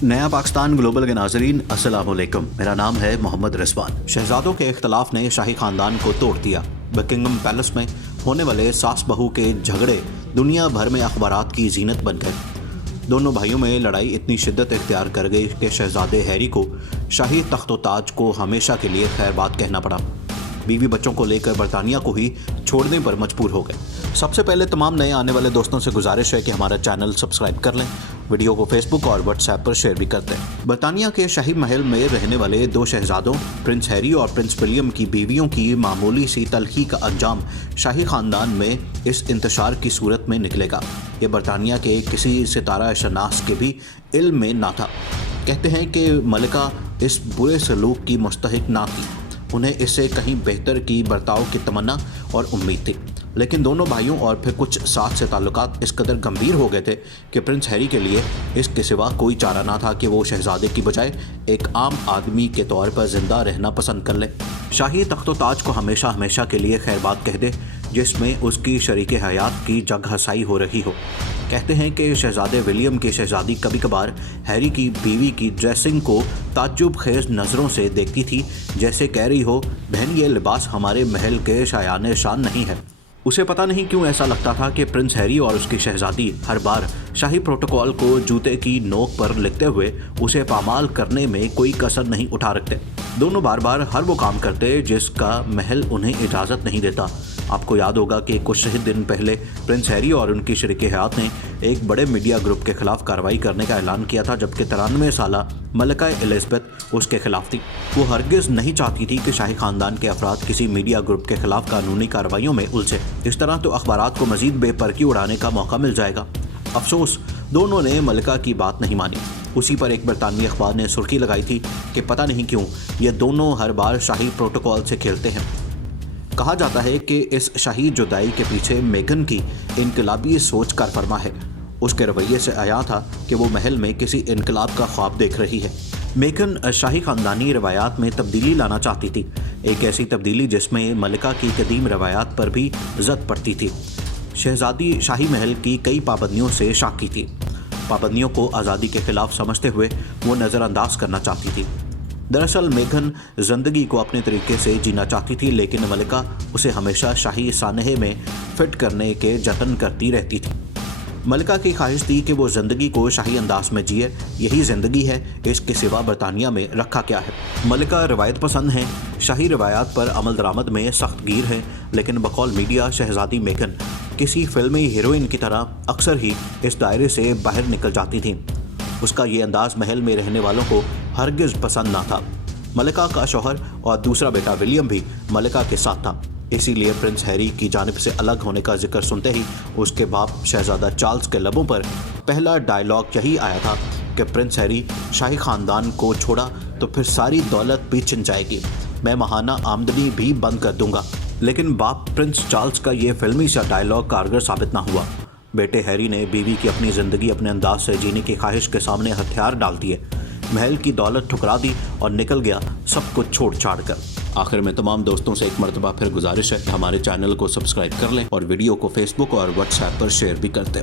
नया पाकिस्तान ग्लोबल के नाजरीन अस्सलाम वालेकुम। मेरा नाम है मोहम्मद रिजवान। शहजादों के इख्तलाफ ने शाही खानदान को तोड़ दिया। बकिंगम पैलेस में होने वाले सास बहू के झगड़े दुनिया भर में अखबारात की जीनत बन गए। दोनों भाइयों में लड़ाई इतनी शिद्दत इख्तियार कर गई कि शहजादे हैरी को शाही तख्त व ताज को हमेशा के लिए खैरबाद कहना पड़ा। बीवी बच्चों को लेकर बरतानिया को ही छोड़ने पर मजबूर हो गए। सबसे पहले तमाम नए आने वाले दोस्तों से गुजारिश है कि हमारा चैनल सब्सक्राइब कर लें, वीडियो को फेसबुक और व्हाट्सएप पर शेयर भी कर दें। बरतानिया के शाही महल में रहने वाले दो शहजादों प्रिंस हैरी और प्रिंस विलियम की बीवियों की मामूली सी तलखी का अंजाम शाही खानदान में इस इंतशार की सूरत में निकलेगा। ये बरतानिया के किसी सितारा शनास के भी इल्म में ना था। कहते हैं कि मलिका इस बुरे सलूक की मुस्तहिक ना थी, उन्हें इससे कहीं बेहतर की बर्ताव की तमन्ना और उम्मीद थी। लेकिन दोनों भाइयों और फिर कुछ साथ से ताल्लुकात इस कदर गंभीर हो गए थे कि प्रिंस हैरी के लिए इसके सिवा कोई चारा ना था कि वो शहजादे की बजाय एक आम आदमी के तौर पर जिंदा रहना पसंद कर ले, शाही तख्त व ताज को हमेशा हमेशा के लिए खैरबाद कह दे, जिसमें उसकी शरीक हयात की जग हसाई हो रही हो। कहते हैं कि शहजादे विलियम की शहजादी कभी कभार हैरी की बीवी की ड्रेसिंग को ताज्जुब खेज नज़रों से देखती थी, जैसे कह रही हो, बहन ये लिबास हमारे महल के शायाने शान नहीं है। उसे पता नहीं क्यों ऐसा लगता था कि प्रिंस हैरी और उसकी शहजादी हर बार शाही प्रोटोकॉल को जूते की नोक पर लिखते हुए उसे पामाल करने में कोई कसर नहीं उठा रखते। दोनों बार बार हर वो काम करते जिसका महल उन्हें इजाज़त नहीं देता। आपको याद होगा कि कुछ ही दिन पहले प्रिंस हैरी और उनकी शरीक हयात ने एक बड़े मीडिया ग्रुप के खिलाफ कार्रवाई करने का ऐलान किया था, जबकि 93 साला मलिका एलिज़ाबेथ उसके खिलाफ थी। वो हरगिज़ नहीं चाहती थी कि शाही खानदान के अफराद किसी मीडिया ग्रुप के खिलाफ कानूनी कार्रवाइयों में उलझे। इस तरह तो अखबारात को मजीद बेपरकी उड़ाने का मौका मिल जाएगा। अफसोस दोनों ने मलिका की बात नहीं मानी। उसी पर एक बरतानवी अखबार ने सुर्खी लगाई थी कि पता नहीं क्यों ये दोनों हर बार शाही प्रोटोकॉल से खेलते हैं। कहा जाता है कि इस शाही जुदाई के पीछे मेगन की इनकलाबी सोच कारफरमा है। उसके रवैये से आया था कि वो महल में किसी इनकलाब का ख्वाब देख रही है। मेगन शाही खानदानी रवायात में तब्दीली लाना चाहती थी, एक ऐसी तब्दीली जिसमें मलिका की कदीम रवायात पर भी जद पड़ती थी। शहजादी शाही महल की कई पाबंदियों से शाकी थी। पाबंदियों को आज़ादी के खिलाफ समझते हुए वो नज़रअंदाज करना चाहती थी। दरअसल मेगन ज़िंदगी को अपने तरीके से जीना चाहती थी, लेकिन मलिका उसे हमेशा शाही सानहे में फिट करने के जतन करती रहती थी। मलिका की ख्वाहिश थी कि वो ज़िंदगी को शाही अंदाज में जिए, यही ज़िंदगी है, इसके सिवा बरतानिया में रखा क्या है। मलिका रवायत पसंद हैं, शाही रवायात पर अमल दरामद में सख्त गिर हैं, लेकिन बकौल मीडिया शहजादी मेगन किसी फिल्मी हीरोइन की तरह अक्सर ही इस दायरे से बाहर निकल जाती थी। उसका ये अंदाज महल में रहने वालों को हरगिज़ पसंद ना था। मलिका का शौहर और दूसरा बेटा विलियम भी मलिका के साथ था, इसीलिए प्रिंस हैरी की जानिब से अलग होने का जिक्र सुनते ही उसके बाप शहजादा चार्ल्स के लबों पर पहला डायलॉग यही आया था कि प्रिंस हैरी शाही खानदान को छोड़ा तो फिर सारी दौलत भी छिन जाएगी, मैं माहाना आमदनी भी बंद कर दूंगा। लेकिन बाप प्रिंस चार्ल्स का ये फिल्मी सा डायलॉग कारगर साबित ना हुआ। बेटे हैरी ने बीवी की अपनी ज़िंदगी अपने अंदाज से जीने की ख्वाहिश के सामने हथियार डाल दिए, महल की दौलत ठुकरा दी और निकल गया सब कुछ छोड़ छाड़ कर। आखिर में तमाम दोस्तों से एक मरतबा फिर गुजारिश है कि हमारे चैनल को सब्सक्राइब कर लें और वीडियो को फेसबुक और व्हाट्सएप पर शेयर भी कर दें।